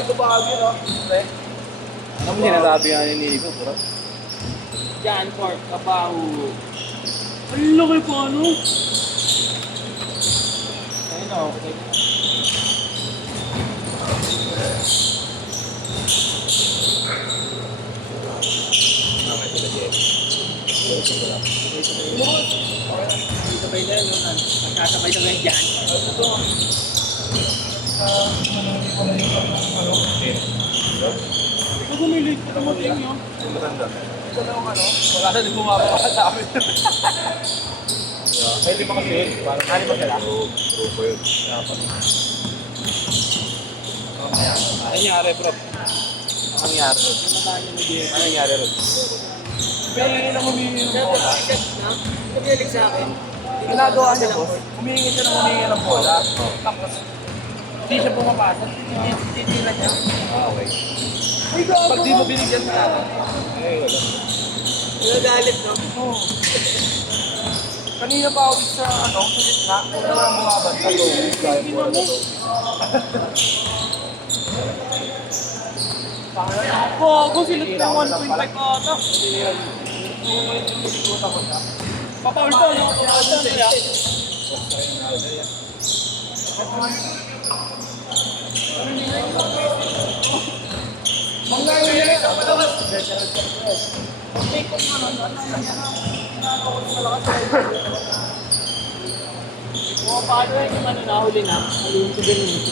nagbabago, no? Pre. Ano mo sinasabi nga ni Nico, bro? Jan Corp, Kabaho. Ang laki po ano? Ayun, o. Okay. Sabay na yun, no? Magkasabay-sabay dyan. Pag umilig, kamating nyo. Ito na yung ano, wala na din bumaba sa amin. May lima kasi yun, parang ano ba sila? Grupo yun. Ano nangyari, bro? Ano nangyari, bro? Ano nangyari, bro? Humingi ng humingi ng bola. Kumilig sa akin. Ginagawa niya, boss, humingi siya ng humingi ng bola. Tapos, hindi siya pumapasok, titila niya. Okay. Ay, pag di mo binigyan sa akin. Eh, wala. Nagagalit, no? Oo. Kanina pa ako dito sa, ano, sa gitna. Kung wala bumabad sa to. Dahil bola na to. Bago sila ng 1.5 ata. Papaul ko, no? Papaul ko sila. Paano yung ano nahuli na? Nahuli ko din yun.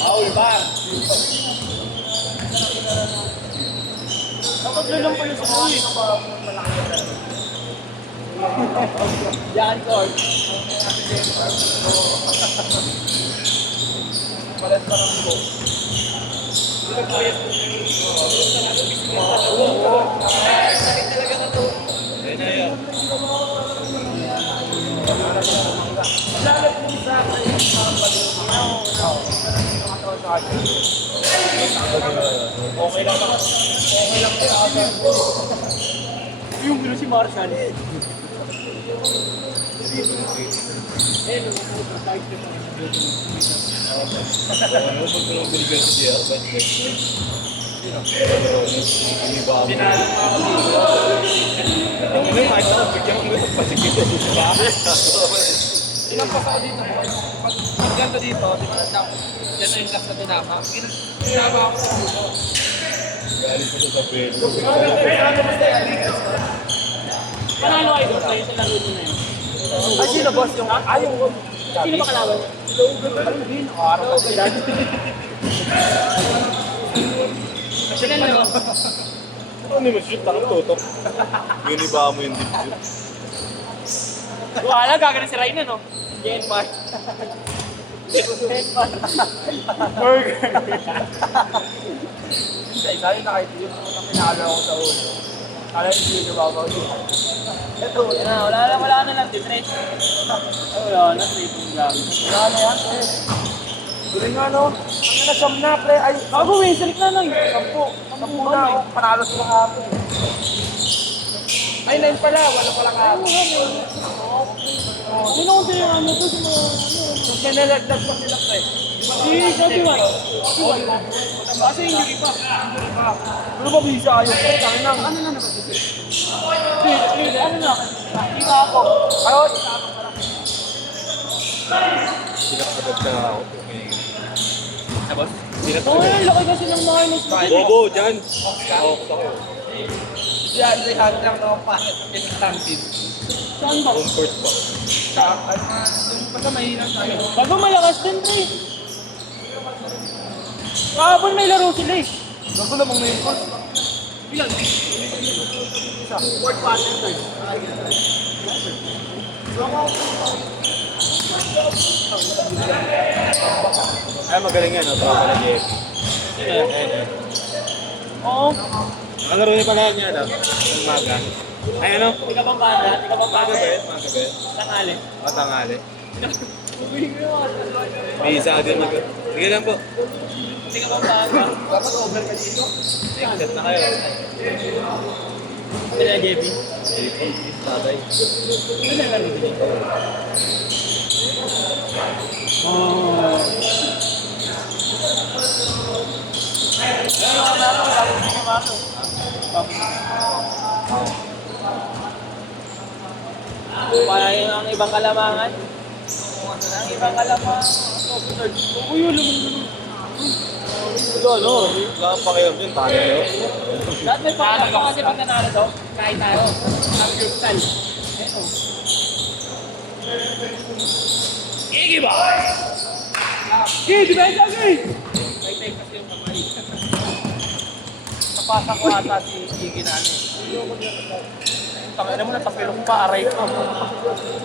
Paul ba? Dapat lang pala sa kuwi. Jan Corp. Palit pa ng po. Ayun na yun. Okay lang ba? Okay lang ba? Yung gano'n si Marshall. Eh, nung kahit ka pa Ano pag pinag-bilbil sa JR, ba't Ang ina, kahit ako bigyan ko ng pasikip sa susuka. Ilang pa ako dito, boy. Pag ganda dito, di ba nandang, yan na yung gas na tinapa. Tinapa ako sa ulo. Galing ko sa pelo. Panalo kayo doon kayo sa laro nyo na yun. Ay, sino boss yung ayaw ko? Sino ba kalaban? Ano din? Araw ko sila. Sila na yun. Ano mo shoot? Tanong tutok. Giniba mo yung dibdib. Wala, gagawin si Ryan, no? Jen Mark. Burger. Isa yun nakaitigil mo na pinalo ako sa ulo. Kala yung hindi nababaw dito. Ito, wala na lang, different. Wala na, straight yung gamit. Wala na yan, eh. Tuloy nga, no? Ang na siyam na, pre. Ay, Bago, may salik na lang. 10. 10 na ako. Panalo sila kahapon. Ay, 9 pala. Wala pala kahapon. Sino kung din yung ano to sa mga Mas nalagdag pa sila, pre. Si Joshua. Kasi yung iba. Ano ba bisa kayo? Pre, kami nang. Ano na naman? Ano na? Kita ako. Ayaw, Sinakagad ka ako. Tapos? Oo, laki kasi ng mga inis. Bobo, dyan. Oo, sa'yo. Si Andre Hunt lang na ako pangit. Pinagtampin. Saan ba? Comfort pa. Sa, ay, basta mahirap tayo. Bago malakas din, pre. Kahapon may laro sila eh. Bago namang may course. Ilan? Isa. Fourth quarter, third. Ay, magaling yan. Tropa na Jeff. Ayun. Oo. Ang laro niya pala niya, no? Ang maga. Ay, ano? Tika bang banda? Tika bang Maga banda? ba yun? Maga ba yun? Tangali. O, tangali. Bumili ko yung May isa din mag... Sige lang po. Tika bang banda? Dapat over ka dito. Next set na kayo. Ano na, JP? Tatay. Ano na laro din ito? Oh. Ano ang laro? Laro din yung laro. Para yung ang ibang kalamangan. Ang ibang kalamangan. Uy, lumang. Ano? Wala pa kayo dyan. Tayo kayo. Lahat may pangalan ko kasi pag nanalo to, kahit tayo. Ang group style. Eto. Gigi ba? Gigi, di ba yung gagi? May time kasi yung kamay. Napasa ko ata si Gigi na ano. Tangina mo, natapilok pa, aray ko.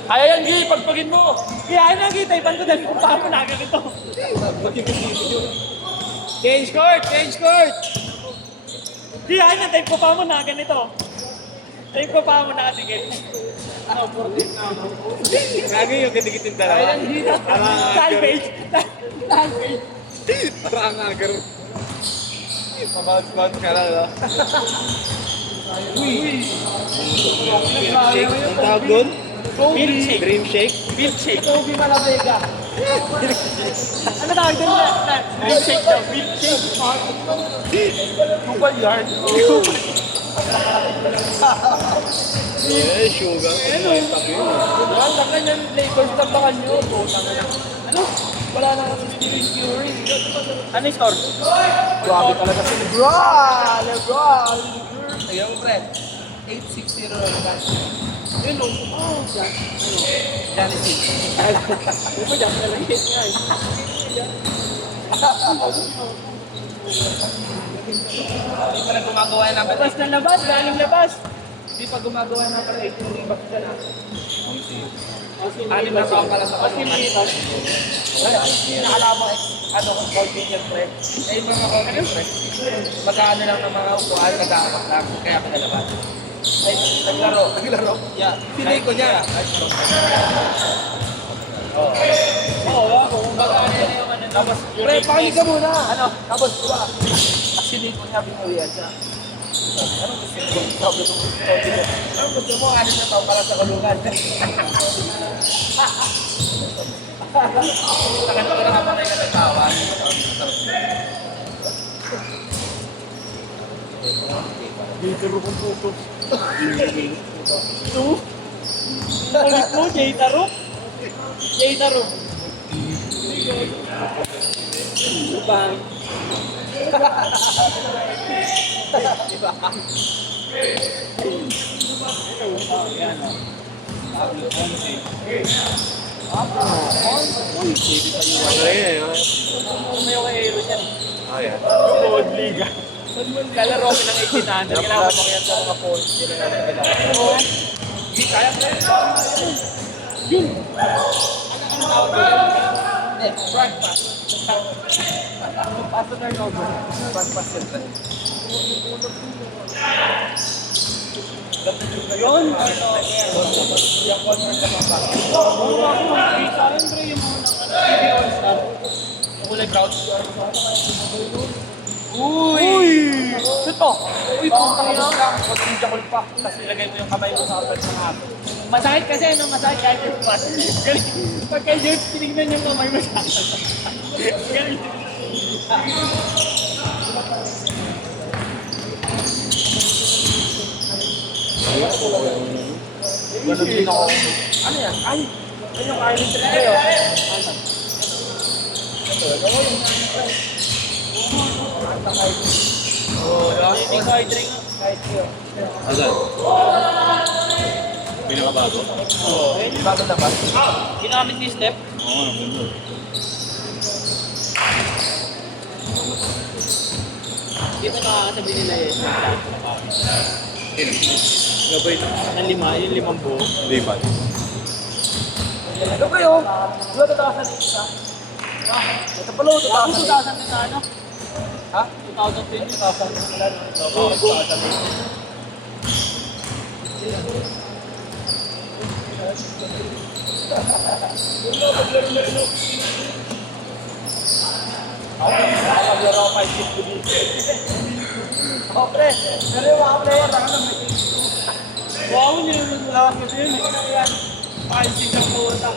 Kaya yan, Gigi, pagpagin mo. Kaya ayun ang kita, ibang ko dahil kung paano nagagito. Change court! Change court! Di, ayun ang type ko pa mo na ganito. Type ko pa mo na katigil. Kaya yung kitikit yung dalawa. Salvage! Salvage! Parang agar. Mabounce-bounce ka lang, no? Shake, ang tawag doon? Milkshake! Dream shake? Milkshake! Toby Malavega. Ano tawag doon? Milkshake daw, milkshake! Kupal yard. Yeah, sugar. Ano? Yan, tangan yan, Lakers tabangan nyo. Ano? Wala na kasi Stephen Curry. Ano yung score? Grabe talaga si LeBron! LeBron! Ayun, pre. 8-6-0 na. Yun, oh, Jan. Janity. Ano ba dyan? Talagang hit nga eh. Hindi pa na gumagawa ng number Labas na labas, galing labas. Hindi pa gumagawa ng number 8 yung rebound dyan. Asin Anim na taon pala sa Asin pagkakas. litas. Nakala mo, ano, coaching yan, pre. Eh, yung mga coaching, pre. Magkano lang ng mga upuan, nag-aapak lang. Kaya pinalabas. Ay, naglaro. Yeah. Pinay ko niya. Oo, ako. Kung baga ano yan yung ano. Tapos, pre, pakinig ka muna. Ano? Tapos, diba? Actually, ko niya binuwian siya. Ano gusto mo? Sabi ko, ano gusto mo? Ano na tao para sa kulungan? Tagal ko na kapatay ka ng tawa. Dito ro kong puto. Ulit mo, Jay Taro. Jay Taro. Bang. Ano yun, May okay hero yan. Ah, yan. Gold Liga. Lalaro kami ng 1800. Kailangan mo kaya sa mga points. Hindi na natin kailangan. Hindi kaya, pre. Yun. Ano tawag doon? Hindi, front pass. Pass to turnover. Front pass yun, pre. Yun. Yung corner ka pa. Oo, ako makikita yun, bro. Yung mga TV All-Star. Kulay brown. Uy! Ito. Uy, puntang ina. Kunting jakol pa. Tapos ilagay mo yung kamay mo sa kapal sa hapon. Masakit kasi, no? Masakit kahit yung pass. Galing. Pagka yun, tinignan yung kamay mo sa akin. Galing. Ganun din ako. Ano yan? Ay! Ano yung Ireland trip kayo? Hindi ko ay drink. Asan? Pinakabago? Bago na ba? Ginamit ni Step. Oo, nandun. Dito nakakasabi nila eh. Sino? Gabay na. Ng lima, yung limang buo. Hindi ba? Ano kayo? Wala tatawasan dito sa? Ito pala, Ako 2000 na ano? Ha? 2020. 2000 na lang. Ako, maglaro ako 5-6 dito. Oh, pre. Pero yung mga player, Wow, niya naman lang kasi yun eh. Paisig ng puta.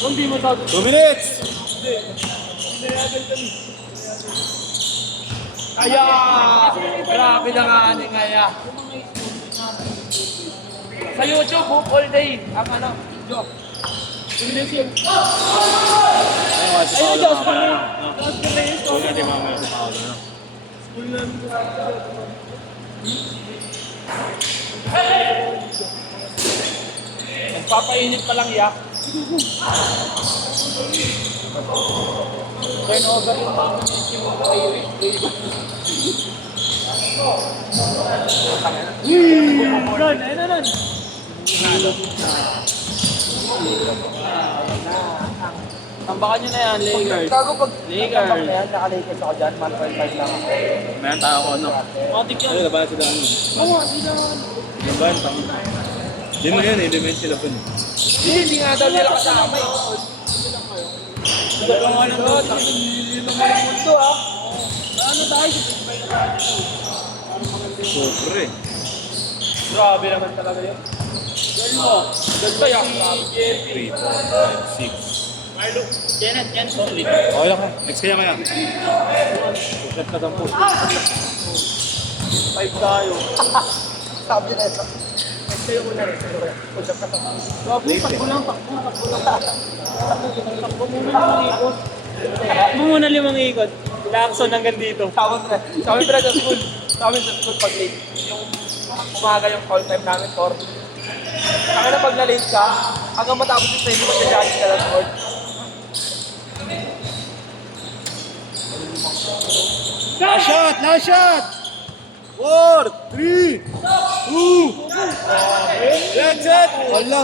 Hindi mo sabi. 2 minutes! Kaya! Grabe na nga ni Ngaya. Sa YouTube, book all day. Ang ano, video. Ayun, si Ayun, Paolo Diyos ko mamaya. na. Diyos ko na yun. Huwag natin mamaya si Paolo. No? Nagpapainit pa lang ya. Turn over yung mga Run, ayun na run. Tambakan nyo na yan, Lakers. Gago pag Lakers. tambak na yan, naka-Lakers ako dyan, 1.5 lang ako. May tayo ko, ano? Matik yan. Ayun, labanan sila, ano? Oo, sila. Labanan, tama. Hindi mo yan, element sila po. Hindi nga daw nila kasama eh. Dalawa nga lang daw. Nililito mo yung mundo ah. Ano tayo? Sopre. Grabe naman talaga yun. Girl mo. Ganda ba yan? 3, 4, 5, 6. Marlo. Janet, yan solid. Okay lang ka. Next kaya kaya. Push-up na lang po. 5 tayo. Sabi na ito. Next kayo muna rin. Push up na to. Bago, takbo lang, takbo. Takbo muna 5 ikot. Takbo muna 5 ikot. Lakson hanggang dito. Sabi pre sa school. Sabi sa school pag late. Yung umaga yung call time namin, Tor. Kaya na pag na-late ka, hanggang matapos yung training, mag-judge ka lang, Tor. Last shot! Last shot! 4, 3, 2, 1. That's it! Wala.